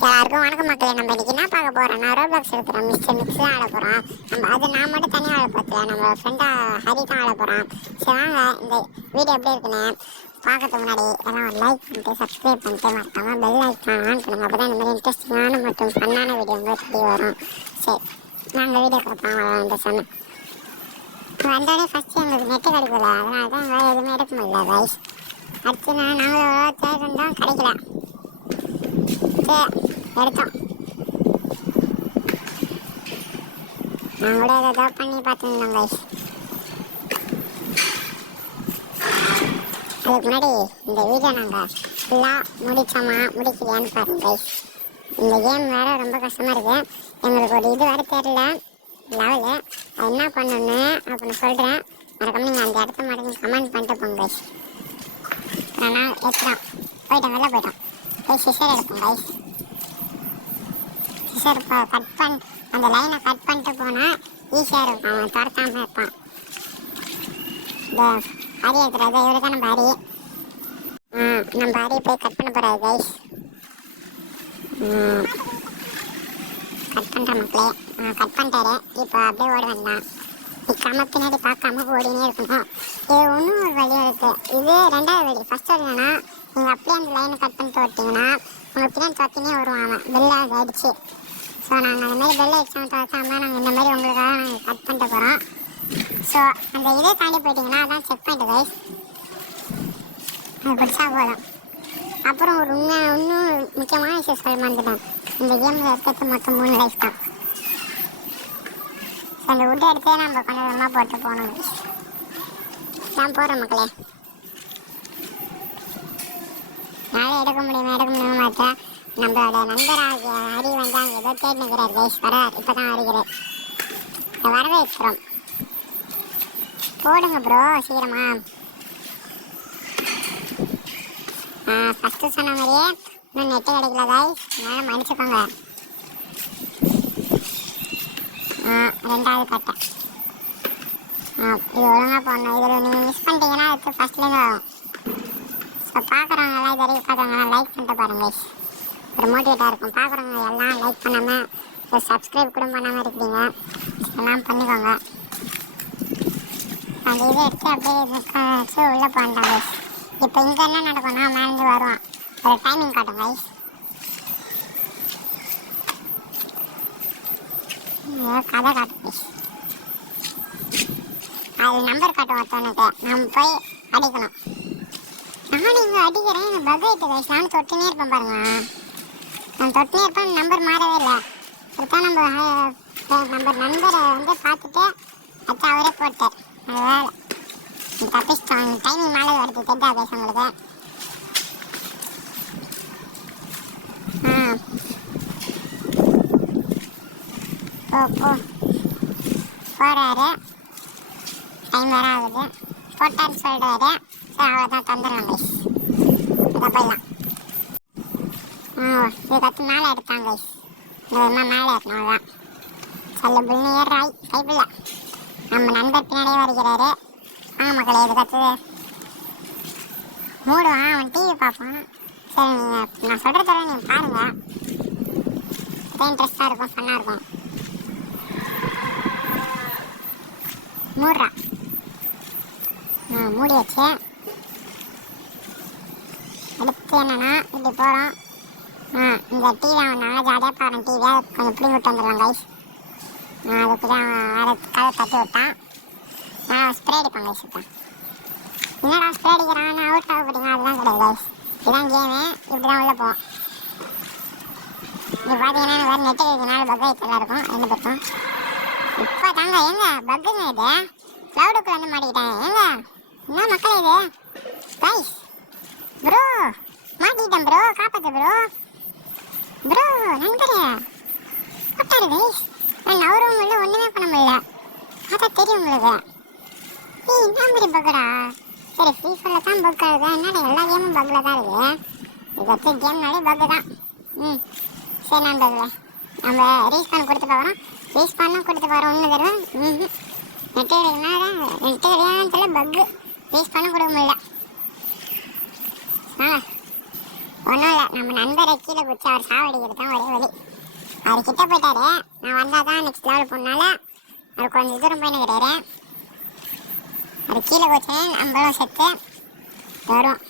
எல்லாருக்கும் வணக்கம் மக்களே. நம்ம இன்னைக்கு என்ன பார்க்க போறோம்னா ரோப்ளாக்ஸ் இருக்கிறோம். மிக்ஸ் தான் ஆட போறோம். நான் மட்டும் தனியாக ஆட போகிறேன். நம்ம ஃப்ரெண்டா ஹரி தான் ஆட போறோம். சரி வாங்க இந்த வீடியோ எப்படி இருக்குன்னு பார்க்கறதுக்கு முன்னாடி எல்லாம் ஒரு லைக் பண்ணிட்டு சப்ஸ்கிரைப் பண்ணிட்டு மறக்காம பெல் ஐக்கான் ஆன் பண்ணுங்க. அப்போ தான் இந்த மாதிரி இன்ட்ரெஸ்டிங்கான மற்றும் ஃபன்னான வீடியோ உங்களுக்கு வரும். சரி நாங்கள் வீடியோ பார்ப்போம். இந்த சொன்னேன் வந்தோடனே ஃபஸ்ட்டு எங்களுக்கு நெட்டு கிடைக்கல, அதனால தான் எங்களால் எதுவுமே எடுக்க முடியல கைஸ். அடுத்து நாங்கள் தேடிருந்தோம், கிடைக்கல. எடுத்தோம். நான் கூட ஏதோ பண்ணி பார்த்துருந்தோம் கைஸ். அதுக்கு முன்னாடி இந்த வீடியோ நாங்கள் ஃபுல்லாக முடித்தோமா முடிக்கலையான்னு பாருங்க கைஸ். இந்த கேம் வேறு ரொம்ப கஷ்டமாக இருக்குது. எங்களுக்கு ஒரு இது வேறு தெரியல லெவலு. அது என்ன பண்ணணுன்னு அப்படின்னு சொல்கிறேன். மறக்காம நீங்கள் அந்த இடத்த மட்டும் கமெண்ட் பண்ணிட்டு போங்க கைஸ். ஆனால் ஏற்றுறோம் போயிட்டோம், வெளில போயிட்டோம் கைஸ். சிசர் எடுப்போம் கைஸ். சிசர் கட் அந்த லைனை கட் பண்ணிட்டு போனால் ஈஸியாக இருக்கும். அவன் துரத்தாமல் இருப்பான். இந்த அரி ஏற்றுறது இவரு தான் நம்ம அரி. நம்ம அரியை போய் கட் பண்ண போகிறாரு கைஸ். கட் பண்ணுற மக்களே கட் பண்ணிட்டாரு. இப்போ அப்படியே ஓட வேண்டாம், நிற்காம பின்னாடி பார்க்காம ஓடினே இருக்கணும். இது ஒன்றும் ஒரு வழி இருக்குது. இது ரெண்டாவது வழி. ஃபஸ்ட் வழி என்னன்னா, நீங்கள் அப்படியே அந்த லைனை கட் பண்ணிட்டு ஓட்டிங்கன்னா உங்கள் பின்னாடி துரத்தினே வருவாங்க பெல்லை அடிச்சு. ஸோ நாங்கள் அந்த மாதிரி பெல்லை அடிச்சு துரத்தாமல் நாங்கள் இந்த மாதிரி உங்களுக்காக நாங்கள் கட் பண்ணிட்டு போகிறோம். ஸோ அந்த இதை தாண்டி போயிட்டீங்கன்னா அதான் செக் பாயிண்ட் கைஸ். அது பிடிச்சா போதும். அப்புறம் ஒரு இன்னும் முக்கியமான விஷயம் சொல்ல மறந்துட்டேன். இந்த கேமில் இருக்கிறது மொத்தம் 3 லைஃப் தான். ஸோ அந்த உட்டை எடுத்து நம்ம கொஞ்சம் கொஞ்சமாக போட்டு போகணும் கைஸ். நான் போகிறேன் மக்களே. நாளே எடுக்க முடியுமா பார்த்தா நம்மளோட நண்பராகிய ஹரி வந்து அங்கே ஏதோ தேடினுக்கிறார் கைஸ். இப்போ தான் வருகிறார். வரவேற்கிறோம். போடுங்க ப்ரோ சீக்கிரமா. ஃபஸ்ட்டு சொன்ன மாதிரியே இன்னும் நெட்டு கிடைக்கல கைஸ், அதனால் மன்னிச்சுக்கோங்க. ரெண்டாவது கட்டை இது ஒழுங்காக போடணும். இதில் நீங்கள் மிஸ் பண்ணிட்டீங்கன்னா அடுத்து ஃபஸ்ட்லேருந்து வரும். ஸோ பார்க்குறவங்கலாம் இது வரைக்கும் பார்க்குறவங்களாம் லைக் பண்ணிட்டு பாருங்க கைஸ். ஒரு மோட்டிவேட்டாக இருக்கும். பார்க்குறவங்க எல்லாம் லைக் பண்ணாமல் ஒரு சப்ஸ்கிரைப் கூட பண்ணாமல் இருக்கிறீங்க. எல்லாம் பண்ணிக்கோங்க. அந்த இதை எடுத்து அப்படியே வச்சு உள்ளே போண்டாங்க கைஸ். இப்போ இங்கே என்ன நடக்கும்னா மேலேருந்து வருவான். ஒரு டைமிங் காட்டும் கைஸ். கதை காட்டும் கைஸ். அது நம்பர் காட்டும் ஒருத்தவனுக்கு. நம்ம போய் அடிக்கணும். நானும் இங்கே அடிக்கிறேன். எனக்கு பக் ஆகிட்டு கைஸ். நானும் தொட்டுனே இருப்பேன் பாருங்க. நான் தொட்டுனே இருப்பேன். நம்பர் மாறவே இல்லை. அதுதான் நம்ம நண்பரை வந்து பார்த்துட்டு அடுத்து அவரே போட்டார். அது வேலை தப்பிச்சிட்டோம். டைமிங் மேலே வருது தெரிஞ்சா கைஸ் உங்களுக்கு. போகிறாரு. டைம் வேறு ஆகுது. போட்டான்னு சொல்கிறாரு. சரி அவ்வளோதான் தந்துடுறோம் கைஸ். இதை போயிடலாம். இது கற்று மேலே எடுத்தாங்க கைஸ். இந்த மேலே ஏற்றணும். அவ்வளோதான் சல்லு புல்னு ஏறாய் கைப்பில்லை. நம்ம நண்பர் பின்னாடியே வருகிறாரு. மக்களே இது கற்றுது மூடுவான். அவன் டிவி பார்ப்பான். சரி நீங்கள் நான் சொல்கிறத நீங்கள் பாருங்கள். இதே இன்ட்ரெஸ்டாக இருக்கும், ஃபன்னாக இருக்கும். மூடுறா. மூடியாச்சு. அடுத்து என்னன்னா இப்படி போகிறோம். இந்த டிவி அவன் நல்லா ஜாலியாக பாருங்க. டிவியை கொஞ்சம் பிடி விட்டு வந்துடுவான் கைஸ். அதுக்கு தான் வேறு கதை தட்டி விட்டான். நான் ஸ்ப்ரே அடிப்பேன் கைஸ். இப்போ என்னடா ஸ்ப்ரே அடிக்கிறான் அவுட் ஆக போட்டீங்க. அதுதான் கிடையாது கைஸ். இதுதான் கேமு. இப்படி தான் உள்ளே போவோம். இது பார்த்தீங்கன்னா வேறு நெட்டு இருக்கிறதுனால பக் ஆகிட்டு இருக்கும். 2 பேருக்கும் இப்போ தாங்க எங்க பக்குங்க இது க்ளவுடுக்குள்ள வந்து மாட்டிக்கிட்டேன். ஏங்க என்ன மக்கள் இது கைஸ்? ப்ரோ மாட்டிக்கிட்டேன் ப்ரோ, காப்பாற்று ப்ரோ. ப்ரோ நண்பரே போட்டாரு கைஸ். நான் நவரும் முடியல, ஒன்றுமே பண்ண முடியல. அதான் தெரியும் உங்களுக்கு. என்ன மாதிரி பக்குடா? சரி ஃப்ரீ ஃபயரில் தான் பக் ஆகுது. என்னடா எல்லா கேமும் பக்கில் தான் இருக்குது. இது வச்சு கேம்னாலே பக்கு தான். சரி நண்பர்களே நம்ம ரீஸ்பான் கொடுத்து பார்க்குறோம். ரீஸ்பானும் கொடுத்து பார்க்குறோம். ஒன்று தருவேன். நெட்டு கிடையாதுல பக்கு. ரீஸ்பானும் கொடுக்க முடியல. ஒன்றும் இல்லை, நம்ம நண்பரை கீழே குச்சி அவர் சாவடிக்கிறது தான் ஒரே வழி. அவர் கிட்ட போயிட்டாரு. நான் வந்தால் தான் நெக்ஸ்ட் லெவல் போனால அவர் கொஞ்சம் தூரம் போயினுக்கிறாரு. அவர் கீழே குச்சேன் நம்மளும் செத்து வரும்.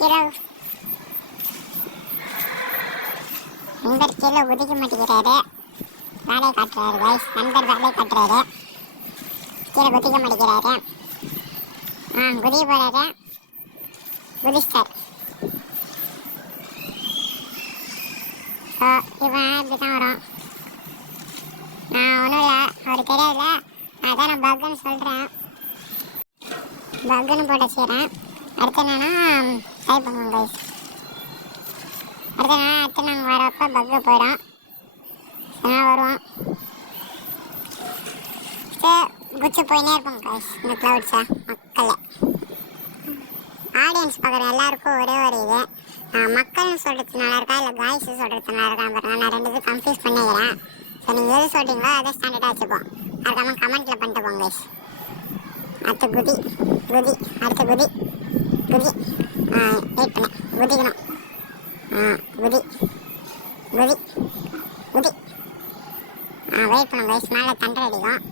கீழே நண்பர் கீழே குதிக்க மாட்டேங்கிறாரு. வேலையை காட்டுறாரு கைஸ். நண்பர் வேலையை காட்டுறாரு. கீழே குதிக்க மாட்டேங்கிறாரு. குதிக்க போறாரு. குதிச்சிட்டார். இவன் இப்படி தான் வரும். நான் ஒன்றும் இல்லை, அவருக்கு தெரியாதுல்ல, அதான் நான் பக்குன்னு சொல்கிறேன். பக்குன்னு போட்டு வச்சுக்கிறேன். அடுத்து என்னன்னா ட்ரை பண்ணுவோம் கைஸ். அடுத்து நாங்கள் வரப்போ பக்கு போயிடும். வருவோம் குச்சி போயினே இருப்போம் கைஸ். இந்த க்ளவுட்ஸை மக்கள் ஆடியன்ஸ் பார்க்குற எல்லாருக்கும் ஒரே ஒரு இது, மக்கள்னு சொல்கிறது நல்லா இருக்கா இல்லை காய்ஸ் சொல்கிறது நல்லா இருக்கா பாருங்க. நான் ரெண்டு இது கன்ஃபியூஸ் பண்ணிக்கிறேன். ஸோ நீங்கள் எது சொல்கிறீங்களோ அதை ஸ்டாண்டர்டாக வச்சுப்போம். அதுக்காம கமெண்ட்டில் பண்ணிட்டு போங்க கைஸ். அடுத்து குதி குதி அடுத்து குதி குதி வெயிட் பண்ண குதிக்கணும். குதி குதி குதி வெயிட் பண்ணுங்க கைஸ். மேலே தண்டை அடிக்கும்.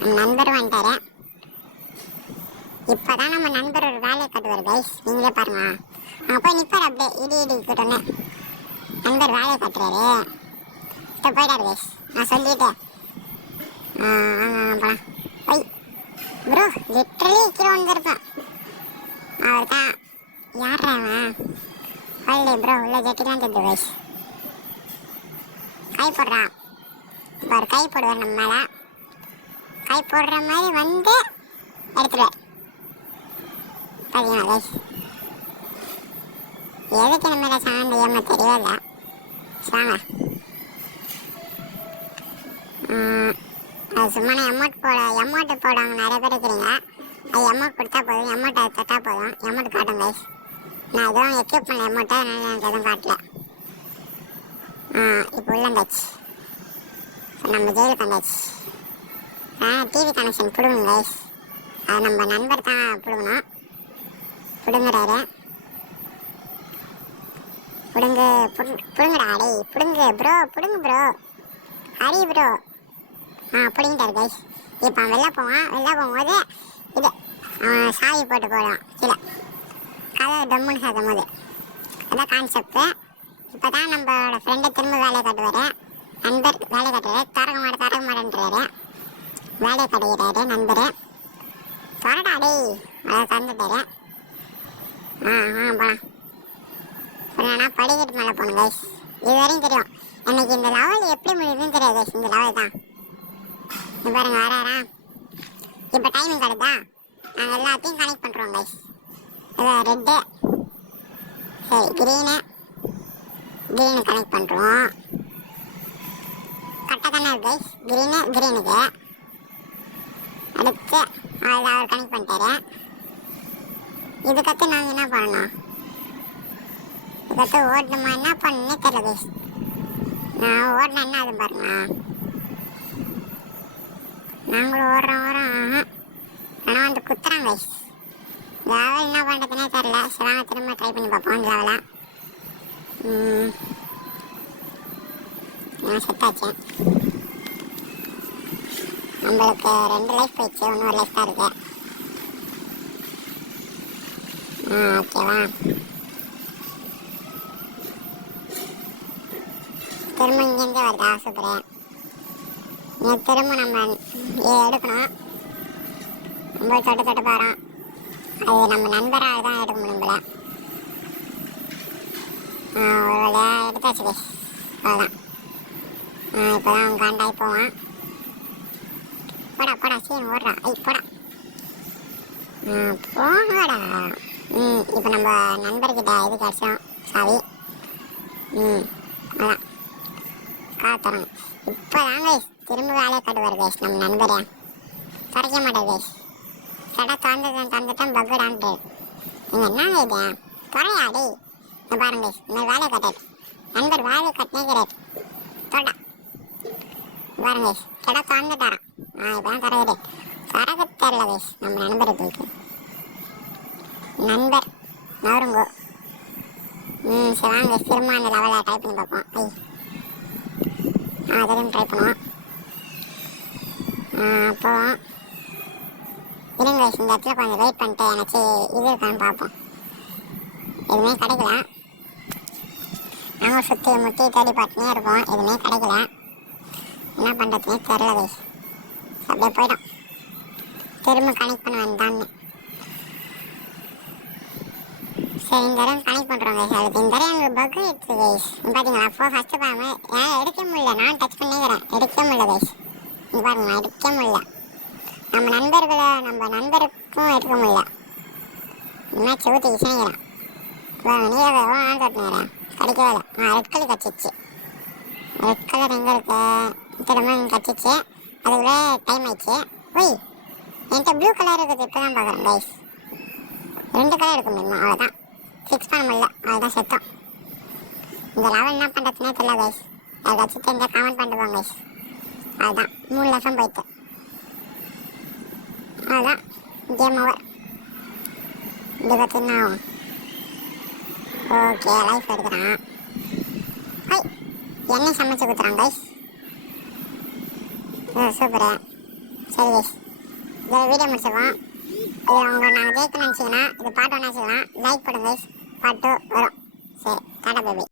நம்ம நண்பர் வந்துட்டாரு. இப்போ தான் நம்ம நண்பர் ஒரு வேலையை கட்டுவார் கைஸ். நீங்களே பாருங்க. போய் நிற்பார் அப்படியே இடி இடிக்கிட்டோன்னு. நண்பர் வேலையை கட்டுறாரு. இப்போ போயிட்டார் கைஸ். நான் சொல்லிட்டேன். போகலாம். ஒய் ப்ரோ லிட்ரலி கீழே வந்துருப்பேன். அவர் தான் யார்றாவன் இல்லை ப்ரோ உள்ள ஜெட்டி தான் தெரியுது கைஸ். கை போடுறா. இப்போ ஒரு கை போடுவார் நம்ம மேலே. கை போடுற மாதிரி வந்து எடுத்துடுவார். பார்த்தீங்களா கைஸ். எதுக்கு நம்ம மேலே சாந்த ஏமா தெரியவே இல்லை. சாங்க அது சும்மா எமௌண்ட் போடுவாங்க நிறைய பேர் இருக்கிறீங்க. அது எமௌண்ட் கொடுத்தா போதும். எமௌண்ட் அது தட்டா போதும். எமௌண்ட் காட்டும் கைஸ். நான் எதுவும் எக்யூப் பண்ணல எமௌண்ட்டை, அதனால எனக்கு எதுவும் காட்டல. இப்போ உள்ள வந்தாச்சு. நம்ம ஜெயிலுக்கு வந்தாச்சு. டிவி கனெக்ஷன் பிடுங்க கைஸ். அது நம்ம நண்பர் தான் பிடுங்கணும். பிடுங்குறாரு. பிடுங்குடா அடே பிடுங்கு ப்ரோ பிடுங்கு ப்ரோ ஹரி ப்ரோ. பிடிங்கிட்டார் கைஸ். இப்போ அவன் வெளில போகும்போது இது அவன் சாவி போட்டு போயிடுவான் கீழே. கதை டம்முன்னு சேர்த்தும் போது அதான் கான்செப்ட்டு. இப்போ தான் நம்மளோட ஃப்ரெண்டை திரும்ப வேலையை கட்டுவார். நண்பர் வேலையை கட்டுறாரு. தரக மாட்டேன்றாரு. வேலையை கட்டுகிறாரு நண்பர். தொடடா அடே அதை தந்துட்டாரு. போகலாம். என்னன்னா படிக்கட்டு மேலே போகணும் கைஸ். இது வரையும் தெரியும். எனக்கு இந்த லெவல் எப்படி முடியுதுன்னு தெரியாது கைஸ். இந்த லெவல் தான் பாருங்க வராரா. இப்போ டைமிங் கிடைக்குதா. நாங்கள் எல்லாத்தையும் கனெக்ட் பண்ணுறோம் கைஸ். இது ரெட்டு சரி க்ரீனு கனெக்ட் பண்ணுறோம். கரெக்டாக தானே இருக்கு கைஸ். க்ரீனுக்கு அடுத்து அவர் கனெக்ட் பண்ணிட்டாரு. இதுக்கடுத்து நாங்கள் என்ன பண்ணணும். இதுக்கடுத்து ஓடணுமா என்ன பண்ணே தெரியல கைஸ். நான் ஓடினா என்ன அது பாருங்க. நாங்களும் ஓடுறோம் ஆனால் வந்து குத்துறாங்க கைஸ். லெவல் என்ன பண்ணுறதுனே தெரில. சரி திரும்ப ட்ரை பண்ணி பார்ப்போம் லெவலை. நான் செத்தாச்சு. நம்மளுக்கு 2 லைஃப் போயிடுச்சு. இன்னொரு லைஃப் தான் இருக்கு. ஓகேவா. திரும்ப இங்கேருந்தே வருதா சூப்பரு. திரும்ப நம்ம எடுக்கணும். நம்ம தொட்டு பாரோம். அது நம்ம நண்பராக தான் எடுக்க முடியும் போல. ஒரு வழியாக எடுத்தாச்சு கைஸ். அவ்வளோதான். இப்போ தான் அவன் காண்டாகி போவான். போடா சீன் ஓடுறா. போடா போங்கடா. இப்போ நம்ம நண்பர்கிட்ட இது கிடச்சோம் சாவி. அதான் காத்துறோம். இப்போ தான் கைஸ் திரும்ப வேலையை கட்டுவார் கைஸ். நம்ம நண்பரே குறைக்க மாட்டார் கைஸ். கடை தந்துட்டேன் பக்குடான்ட்டு. நீங்கள் என்னங்க இது குறையாடி பாருங்க கைஸ். இந்த வேலையை கட்டாரு. நண்பர் வேலையை கட்டினே கிடையாது. தோட்டா பாருங்க கைஸ். கடை தந்துட்டாரான். இப்போ தான் திறகுது. திறகு தெரில கைஸ் நம்ம நண்பருக்கு. நண்பர் நவருங்கோ. சரி வாங்க திரும்ப அந்த லெவலில் ட்ரை பண்ணி பார்ப்போம். அதையும் ட்ரை பண்ணுவோம். அப்போ இருங்க இந்த இடத்துல கொஞ்சம் வெயிட் பண்ணிட்டு எனக்கு இது இருக்கான்னு பார்ப்போம். எதுவுமே கிடைக்கல. நாங்கள் சுற்றி முட்டி தேடி பார்த்துனே இருக்கோம், எதுவுமே கிடைக்கல. என்ன பண்ணுறதுனே தெரில கைஸ். அப்படியே போயிடும். திரும்ப கனெக்ட் பண்ண வேண்டான்னு. சரி இந்த தடவை கனெக்ட் பண்ணுறோம் கைஸ். அதுக்கு இந்த தடவை எங்களுக்கு பக் ஆயிடுச்சு கைஸ். பார்த்தீங்களா ஃபஸ்ட்டு பாருங்க ஏன் எடுக்க முடியல. நான் டச் பண்ணிக்கிறேன், எடுக்க முடியல கைஸ். இங்கே பாருங்க நான் எடுக்க முடியல. நம்ம நண்பருக்கும் எடுக்க முடியல. இனிமேல் செவுத்து இசைங்கிறேன். நீதான் ஆன் கட்டினேன், கிடைக்கவே இல்லை. ரெட் கலர் கச்சிச்சு. ரெட் கலர் எங்கே இருக்கு? திரும்ப இங்கே கச்சிச்சு. அதுக்குள்ளே டைம் ஆயிடுச்சு. ஒய் என்கிட்ட ப்ளூ கலர் இருக்குது. இப்போ தான் பார்க்குறேன் கைஸ். 2 கலர் எடுக்க முடியுமா? அவ்வளோதான், ஃபிக்ஸ் பண்ண முடியல. அவ்வளோதான் செத்தோம். இந்த லெவல் என்ன பண்ணுறதுனே தெரியல கைஸ். ஏதாச்சும் தெரிஞ்சால் கமெண்ட் பண்ணிட்டு போங்க கைஸ். அதுதான் 3 லட்சம் போயிட்டு. அதுதான் கேம் ஓவர். இது பார்த்தீங்கன்னா ஓகே லைஃப் எடுக்கிறான். எண்ணெய் சமைச்சு கொடுத்துறான் கைஸ். சூப்பரு. சரி கைஸ், இதில் வீடியோ முடிச்சுக்கோம். இதில் உங்களை நாங்கள் ஜெயிக்கணும்னு நினச்சிங்கன்னா இது பார்ட் 1 வச்சுக்கலாம். லைக் பண்ணுங்க கைஸ். பார்ட் 2 வரும். சரி டாடா பேபி.